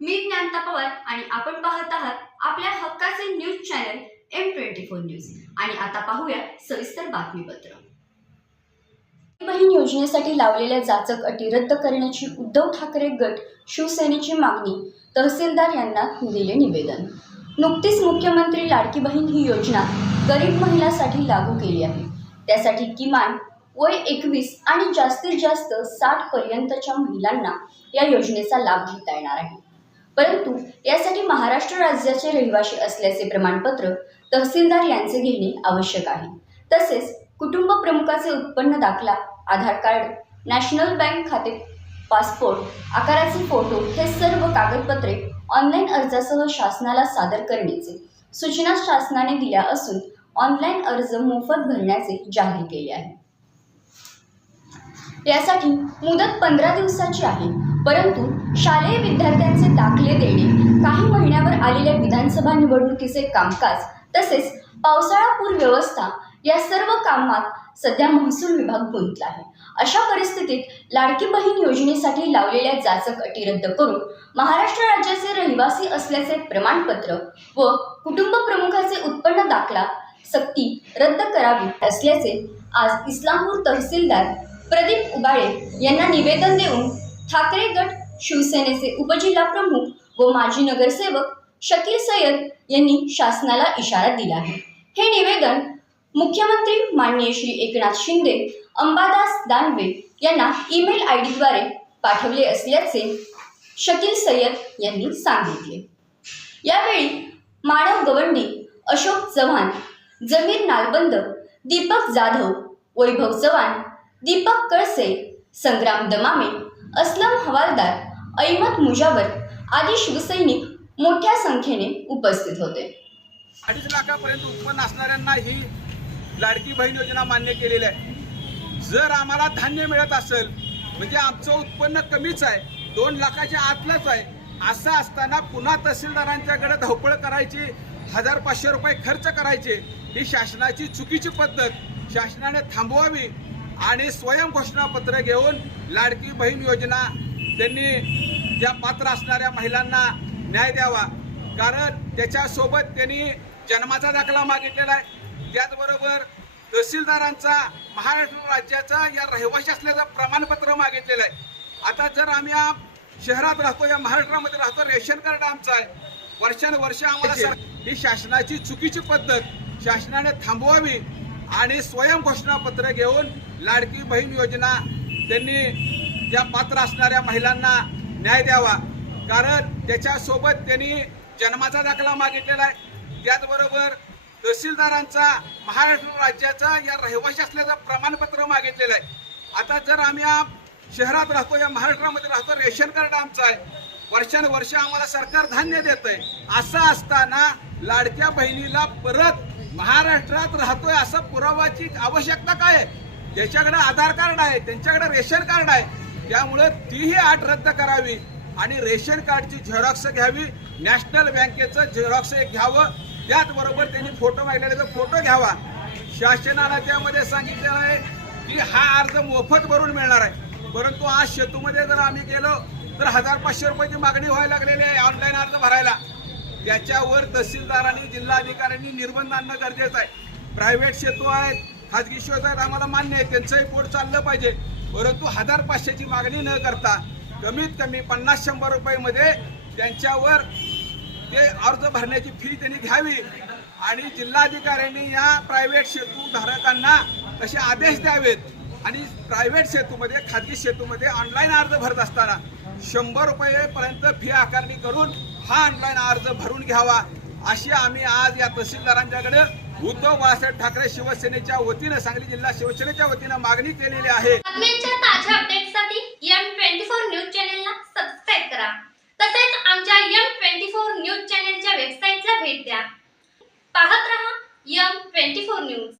मी ज्ञानता पवार आणि आपण पाहत आहात आपल्या हक्काचे news channel M twenty four news. आणि आता पाहूया सविस्तर बातमीपत्र. बहीण योजनेसाठी लावलेल्या जाचक अटी रद्द करण्याची उद्धव ठाकरे गट शिवसेनेची मागणी तहसीलदार यांना दिले निवेदन. नुकतीच मुख्यमंत्री लाडकी बहीण ही योजना गरीब महिलांसाठी लागू केली आहे. त्यासाठी किमान वय एकवीस आणि जास्तीत जास्त साठ पर्यंतच्या महिलांना या योजनेचा लाभ घेता येणार आहे. परंतु यासाठी महाराष्ट्र राज्याचे रहिवासी असल्याचे प्रमाणपत्र तहसीलदार यांचे घेणे आवश्यक आहे. तसेच कुटुंब प्रमुखाचे उत्पन्न दाखला आधार कार्ड नॅशनल बँक खाते पासपोर्ट आकाराचे फोटो हे सर्व कागदपत्रे ऑनलाईन अर्जासह शासनाला सादर करण्याचे सूचना शासनाने दिल्या असून ऑनलाईन अर्ज मोफत भरण्याचे जाहीर केले आहे. यासाठी मुदत पंधरा दिवसाची आहे. परंतु शालेय विद्यार्थ्यांचे दाखले देणे काही महिन्यावर आलेल्या विधानसभा निवडणुकीचे कामकाज तसेच पावसाळा पूर व्यवस्था या सर्व कामात सध्या महसूल विभाग गुंतला आहे. अशा परिस्थितीत लाडकी बहीण योजनेसाठी लावलेल्या जाचक अटी रद्द करून महाराष्ट्र राज्याचे रहिवासी असल्याचे प्रमाणपत्र व कुटुंब प्रमुखाचे उत्पन्न दाखला सक्ती रद्द करावी असल्याचे आज इस्लामपूर तहसीलदार प्रदीप उगाळे यांना निवेदन देऊन ठाकरे गट शिवसेनेचे उपजिल्हा प्रमुख व माजी नगरसेवक शकील सय्यद यांनी शासनाला इशारा दिला आहे. हे निवेदन मुख्यमंत्री माननीय श्री एकनाथ शिंदे अंबादास दानवे यांना ईमेल आय डीद्वारे पाठवले असल्याचे शकील सय्यद यांनी सांगितले. यावेळी मानव गवंडी अशोक चव्हाण जमीर नालबंद दीपक जाधव वैभव चव्हाण दीपक कळसे संग्राम दमामे असलम हवालदार ऐमत मुजावर आदी शिवसैनिक मोठ्या संख्येने उपस्थित होते. अडीच लाखापर्यंत उत्पन्न असणाऱ्यांना ही लाडकी बहीण योजना मान्य केलेली आहे. जर आम्हाला धान्य मिळत असेल म्हणजे आमचं उत्पन्न कमीच आहे दोन लाखाच्या आतलंच आहे असं असताना पुन्हा तहसीलदारांच्याकडे धावपळ करायची हजार पाचशे रुपये खर्च करायचे ही शासनाची चुकीची पद्धत शासनाने थांबवावी आणि स्वयं घोषणापत्र घेऊन लाडकी बहीण योजना त्यांनी ज्या पात्र असणाऱ्या महिलांना न्याय द्यावा. कारण त्याच्यासोबत त्यांनी जन्माचा दाखला मागितलेला आहे. त्याचबरोबर तहसीलदारांचा महाराष्ट्र राज्याचा या रहिवासी असल्याचं प्रमाणपत्र मागितलेलं आहे. आता जर आम्ही या शहरात राहतो या महाराष्ट्रामध्ये राहतो रेशन कार्ड आमचं आहे. वर्षानुवर्ष आम्हाला सर- ही शासनाची चुकीची पद्धत. शासनाने थांबवावी. आणि स्वयं घोषणापत्र घेऊन लाडकी बहीण योजना त्यांनी ज्या पात्र असणाऱ्या महिलांना न्याय द्यावा. कारण त्याच्यासोबत त्यांनी जन्माचा दाखला मागितलेला आहे. त्याचबरोबर तहसीलदारांचा महाराष्ट्र राज्याचा या रहिवाशी असल्याचं प्रमाणपत्र मागितलेलं आहे. आता जर आम्ही शहरात राहतो या महाराष्ट्रामध्ये राहतो रेशन कार्ड आमचं आहे. वर्षानुवर्ष आम्हाला सरकार धान्य देत आहे असं असताना लाडक्या बहिणीला परत महाराष्ट्रात राहतोय असं पुरावाची आवश्यकता काय आहे? ज्याच्याकडे आधार कार्ड आहे त्यांच्याकडे रेशन कार्ड आहे त्यामुळे तीही आठ रद्द करावी आणि रेशन कार्डची झेरॉक्स घ्यावी नॅशनल बँकेचं झेरॉक्स एक घ्यावं त्याचबरोबर त्यांनी फोटो मागलेला फोटो घ्यावा. शासनाला त्यामध्ये सांगितलेलं आहे की हा अर्ज मोफत भरून मिळणार आहे. परंतु आज शेतूमध्ये जर आम्ही गेलो तर हजार पाचशे रुपयाची मागणी व्हायला लागलेली आहे ऑनलाईन अर्ज भरायला. त्याच्यावर तहसीलदारांनी जिल्हाधिकाऱ्यांनी निर्बंध आणणं गरजेचं आहे. प्रायव्हेट शेतो आहेत खाजगी शेत आहेत आम्हाला मान्य आहे त्यांचंही पोट चाललं पाहिजे. परंतु हजार पाचशेची मागणी न करता कमीत कमी पन्नास शंभर रुपयेमध्ये त्यांच्यावर ते अर्ज भरण्याची फी त्यांनी घ्यावी. आणि जिल्हाधिकाऱ्यांनी या प्रायव्हेट शेतू धारकांना तसे आदेश द्यावेत. आणि प्रायव्हेट सेतूमध्ये खाजगी सेतूमध्ये ऑनलाईन अर्ज भरत असताना शंभर रुपयेपर्यंत फी आकारणी करून हा ऑनलाईन अर्ज भरून घ्यावा अशी आम्ही आज या तहसीलदारांच्याकडे उद्धव बाळासाहेब ठाकरे शिवसेनेच्या वतीनं सांगली जिल्हा शिवसेनेच्या वतीनं मागणी केलेली आहे. एम ट्वेंटी फोर न्यूज चॅनेलला करा. तसेच आमच्या ट्वेंटी फोर न्यूज चॅनेलच्या भेट द्या. पाहत रहा यम ट्वेंटी फोर न्यूज